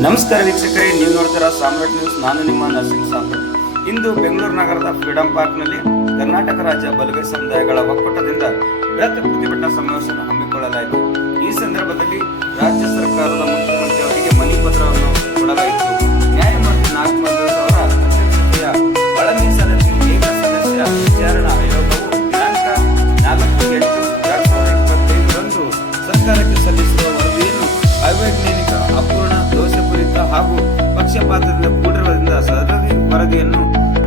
ನಮಸ್ಕಾರ ವೀಕ್ಷಕರೇ, ನೀವು ನೋಡ್ತೀರಾ ಸಾಮ್ರಾಟ್ ನ್ಯೂಸ್. ನಾನು ನಿಮ್ಮ ನರಸಿಂಹ ಸಾಮ್ರಾಟ್. ಇಂದು ಬೆಂಗಳೂರು ನಗರದ ಫ್ರೀಡಂ ಪಾರ್ಕ್ನಲ್ಲಿ ಕರ್ನಾಟಕ ರಾಜ್ಯ ಬಲಗೈ ಸಮುದಾಯಗಳ ಒಕ್ಕೂಟದಿಂದ ಬೃಹತ್ ಪ್ರತಿಭಟನಾ ಸಮಾವೇಶವನ್ನು ಹಮ್ಮಿಕೊಳ್ಳಲಾಯಿತು. ಈ ಸಂದರ್ಭದಲ್ಲಿ ರಾಜ್ಯ ಸರ್ಕಾರದ ಮುಖ್ಯಮಂತ್ರಿ ಅವರಿಗೆ ಮನವಿ ಪತ್ರವನ್ನು ಕೊಡಲಾಯಿತು. ನ್ಯಾಯಮೂರ್ತಿ ನಾಗಮಂದ್ರ ಅವರ ಅಧ್ಯಕ್ಷತೆಯ ಒಳ ಮೀಸಲಾತಿ ಏಕ ಸದಸ್ಯ ವಿಚಾರಣಾ ಆಯೋಗವು ದಿನಾಂಕ 4/8/2025 ಸರ್ಕಾರಕ್ಕೆ ಸಲ್ಲಿಸಿರುವ ವರದಿಯನ್ನು ಅವೈಜ್ಞಾನಿಕ, ಅಪೂರ್ಣ, ದೋಷಪೂರಿತ ಹಾಗೂ ಪಕ್ಷಪಾತದಿಂದ ಕೂಡಿರುವುದರಿಂದ ಸದರಿ ವರದಿಯನ್ನು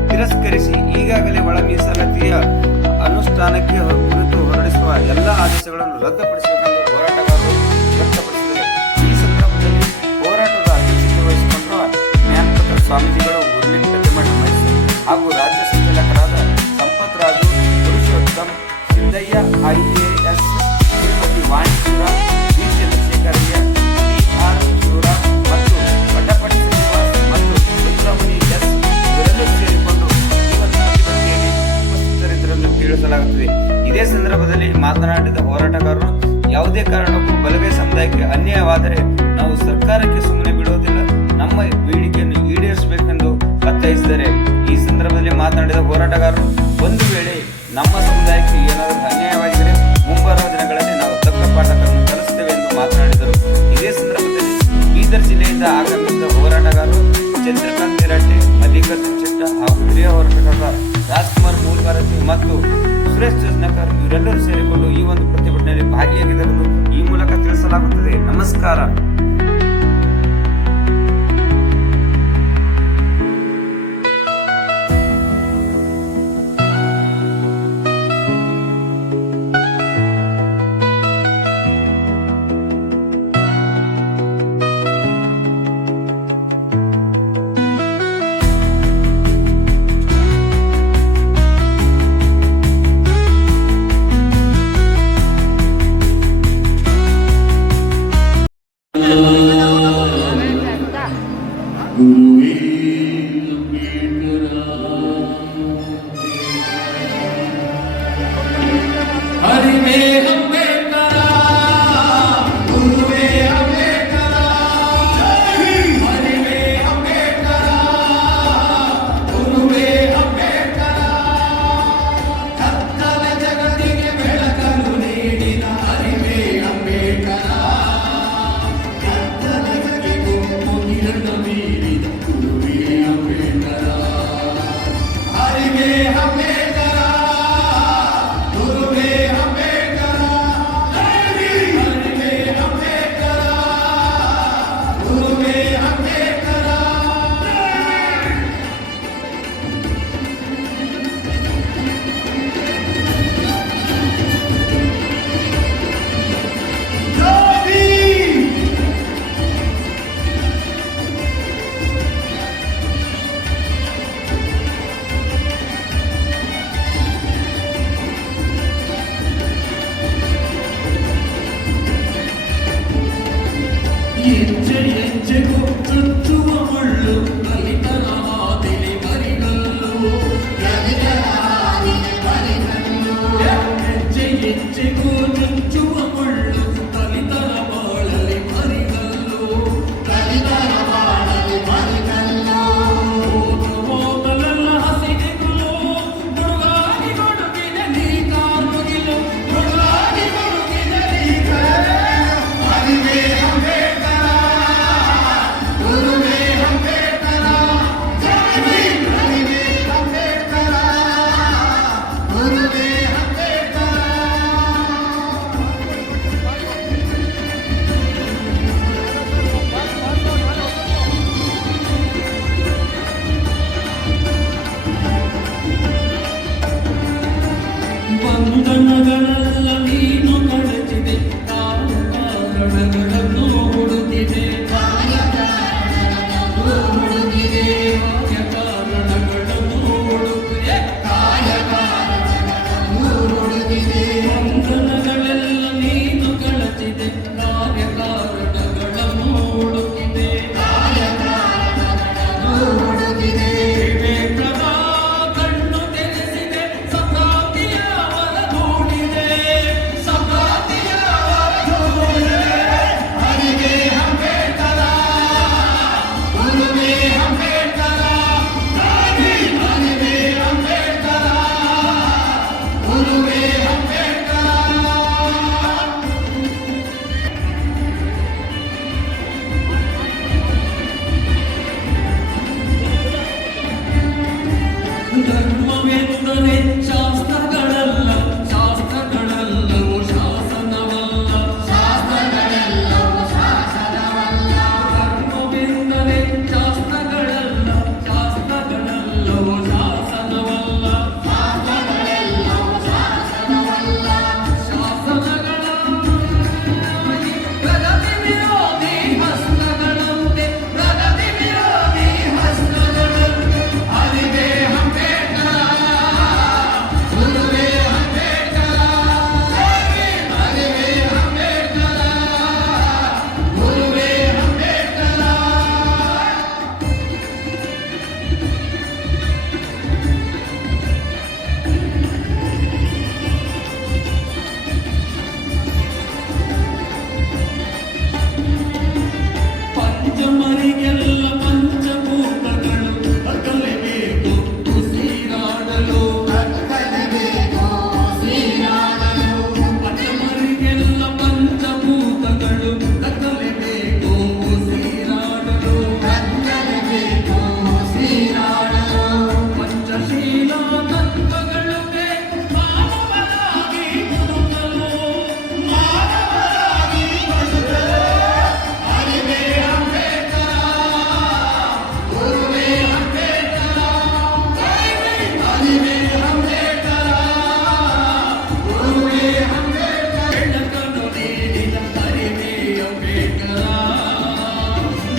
ತಿರಸ್ಕರಿಸಿ ಈಗಾಗಲೇ ಒಳ ಮೀಸಲಾತಿಯ ಅನುಷ್ಠಾನಕ್ಕೆ ಕುರಿತು ಹೊರಡಿಸುವ ಎಲ್ಲ ಆದೇಶಗಳನ್ನು ರದ್ದುಪಡಿಸಬೇಕೆಂದು ಹೋರಾಟಗಾರರು ವ್ಯಕ್ತಪಡಿಸಿದರು. ಈ ಸಂದರ್ಭದಲ್ಲಿ ಹೋರಾಟದ ಅಧ್ಯಕ್ಷತೆ ವಹಿಸಿಕೊಂಡಿರುವ ಜ್ಞಾನಪತ್ರ ಸ್ವಾಮೀಜಿಗಳು, ಉರ್ಲಿನ್ ಕದಿಮಠ ಮೈಸೂರು ಹಾಗೂ ರಾಜ್ಯ ಸಂಚಾಲಕರಾದ Sampath Raju, Purushottam, Siddaiah, IAS, Shrimati Vanishwara, V. Chandrashekharaiah, PR Shivram ಮತ್ತು ವಡ್ಡಪಟ್ಟಿ ಶ್ರೀನಿವಾಸ್ ಮತ್ತು ರುದ್ರಮುನಿ ಎಸ್ ಇವರೆಲ್ಲರೂ ಸೇರಿಕೊಂಡು ಪ್ರತಿಭಟನೆಯಲ್ಲಿ ಉಪಸ್ಥಿತರಿದ್ದರೆಂದು ತಿಳಿಸಲಾಗುತ್ತದೆ. ಇದೇ ಸಂದರ್ಭದಲ್ಲಿ ಮಾತನಾಡಿದ ಹೋರಾಟಗಾರರು, ಯಾವುದೇ ಕಾರಣಕ್ಕೂ ಬಲಗೈ ಸಮುದಾಯಕ್ಕೆ ಅನ್ಯಾಯವಾದರೆ ನಾವು ಸರ್ಕಾರಕ್ಕೆ ಸುಮ್ಮನೆ ಬಿಡುವುದಿಲ್ಲ, ನಮ್ಮ ಬೇಡಿಕೆಯನ್ನು ಈಡೇರಿಸಬೇಕೆಂದು ಒತ್ತಾಯಿಸಿದ್ದಾರೆ. ಈ ಸಂದರ್ಭದಲ್ಲಿ ಮಾತನಾಡಿದ ಹೋರಾಟಗಾರರು, ಒಂದು ವೇಳೆ ನಮ್ಮ ಸಮುದಾಯಕ್ಕೆ ಏನಾದರೂ ಅನ್ಯಾಯವಾಗಿದ್ದರೆ ಮುಂಬರುವ ದಿನಗಳಲ್ಲಿ ನಾವು ತಕ್ಕ ಪಾಠಗಳನ್ನು ಕಲಿಸುತ್ತೇವೆ ಎಂದು ಮಾತನಾಡಿದರು. ಇದೇ ಸಂದರ್ಭದಲ್ಲಿ ಬೀದರ್ ಜಿಲ್ಲೆಯಿಂದ ಆಗಮಿಸಿದ ಹೋರಾಟಗಾರರು ಚಂದ್ರಕಾಂತ್ ನಿರಾಟೆ, ಮಲ್ಲಿಕಾರ್ಜುನ್ ಚೆಟ್ಟ ಹಾಗೂ ಹಿರಿಯ ಹೋರಾಟಗಾರ ರಾಜ್ಕುಮಾರ್ ಮೂಲ್ಭಾರತಿ ಮತ್ತು ಸುರೇಶ್ ಚಜ್ನಕರ್ ಇವರೆಲ್ಲರೂ ಸೇರಿಕೊಂಡು ಈ ಒಂದು ಪ್ರತಿಭಟನೆಯಲ್ಲಿ ಭಾಗಿಯಾಗಿದ್ದರೆಂದು ಈ ಮೂಲಕ ತಿಳಿಸಲಾಗುತ್ತದೆ. ನಮಸ್ಕಾರ.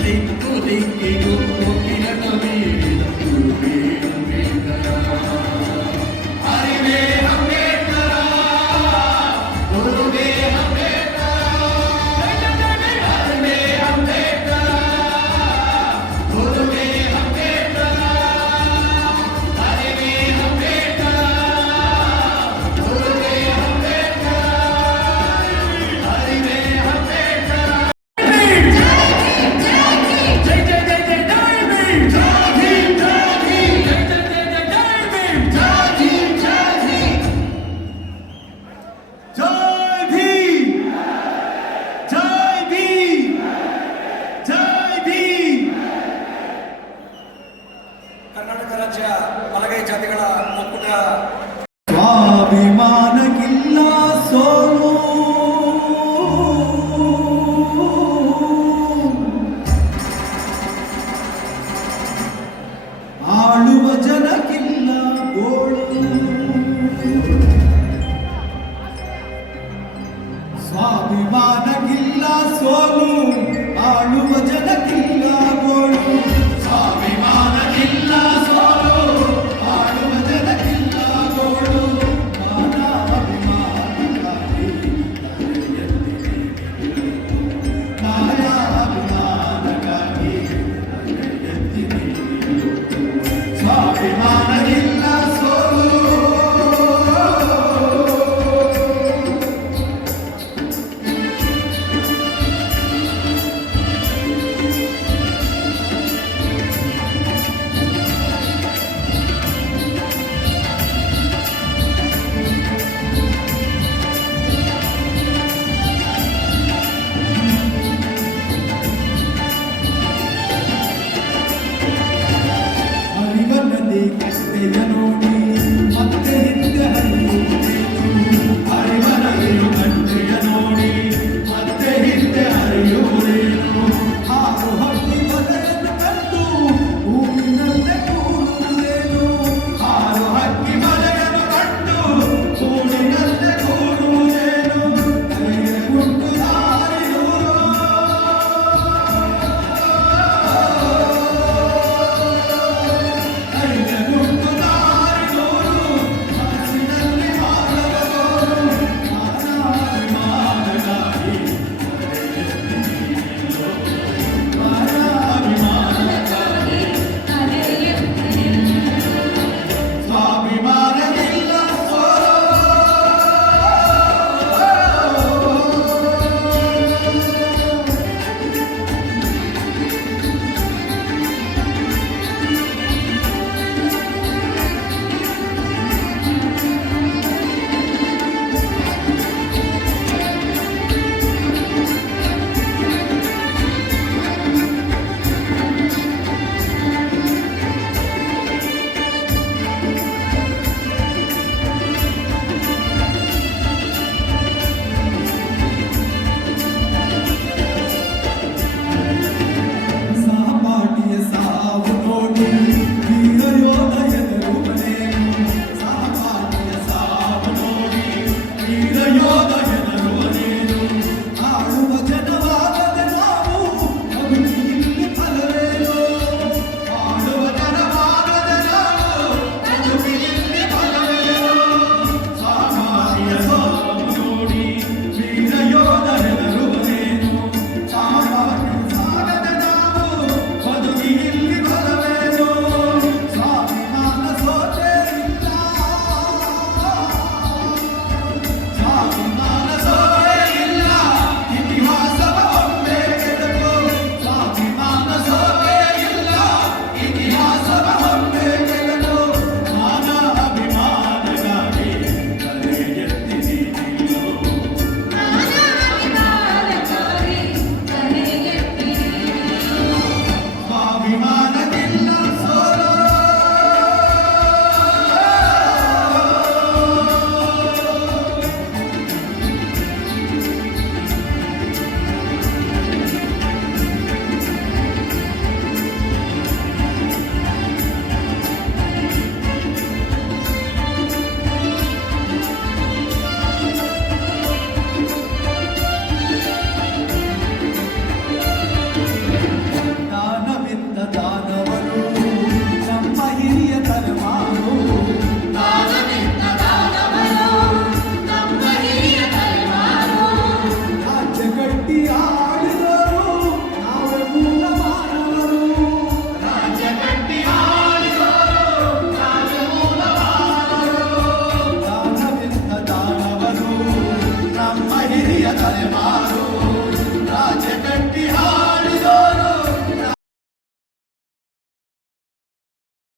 ದಿಕ್ಕು ದಿಕ್ಕಿಗೂ ಕಿರಣ ಬೀರಿದ ಗುರುವೇ ಅಂಬೇಡ್ಕರ. ಅರಿವೇ ಅಂಬೇಡ್ಕರ, ಗುರುವೇ ಅಂಬೇಡ್ಕರ, ಅರಿವೇ ಅಂಬೇಡ್ಕರ, ಗುರುವೇ ಅಂಬೇಡ್ಕರ, ಅರಿವೇ ಅಂಬೇಡ್ಕರ, ಗುರುವೇ ಅಂಬೇಡ್ಕರ, ಅರಿವೇ ಅಂಬೇಡ್ಕರ. ಜೈ ಜೈ ಜೈ ಜೈ ಜೈ ಭೀಮ್, ಜೈ ಭೀಮ್, ಜೈ ಭೀಮ್, ಜೈ ಜೈ ಜೈ ಜೈ ಜೈ ಭೀಮ್, ಜೈ ಭೀಮ್, ಜೈ ಭೀಮ್, ಜೈ ಭೀಮ್, ಜೈ ಭೀಮ್, ಜೈ ಭೀಮ್. ಕರ್ನಾಟಕ ರಾಜ್ಯ ಬಲಗೈ ಜಾತಿಗಳ ಒಕ್ಕೂಟ ಸ್ವಾಭಿಮಾನಕ್ಕಿಲ್ಲ ಸೋಲು, ಆಳುವ ಜನಕ್ಕಿಲ್ಲ ಗೋಳು. ಸ್ವಾಭಿಮಾನಕ್ಕಿಲ್ಲ ಸೋಲು, ಆಳುವ ಜನಕ್ಕಿಲ್ಲ ಗೋಳು. ಸ್ವಾಭಿಮಾನಕ್ಕಿಲ್ಲ ಸೋಲು, ಆಳುವ ಜನಕ್ಕಿಲ್ಲ ಗೋಳು. ಮಾನಾಭಿಮಾನಕ್ಕಾಗಿ ಮಾಯಾಭಿಮಾನಕ್ಕಾಗಿ ಸ್ವಾಭಿಮಾನಕ್ಕಿಲ್ಲ ಸೋಲು. ಹರಿವನದಿ ಕಟ್ಟೆಯ ನೋಡಿ ಮತ್ತೆ ಹಿಂದೆ ಹರಿಯುವುದೇನು. ಹರಿವನದಿ ಕಟ್ಟೆಯ ನೋಡಿ ಮತ್ತೆ ಹಿಂದೆ ಹರಿಯುವುದೇನು. ಹಾರು ಹಟ್ಟಿ ಮನೆಯನ್ನು ಕಂಡು ಹೂವಿನಲ್ಲೇ ಕೂರುವುದೇನು. ಹಾರು ಹಕ್ಕಿ ಮನೆಯನ್ನು ಕಂಡು ಹೂವಿನಲ್ಲೇ ಕೂರುವುದೇನು. ಕೈಗೆ ಗುಂಡು ದಾರಿದೂರು, ಕೈಗೆ ಗುಂಡು ದಾರಿದೂರು. ತಲೆ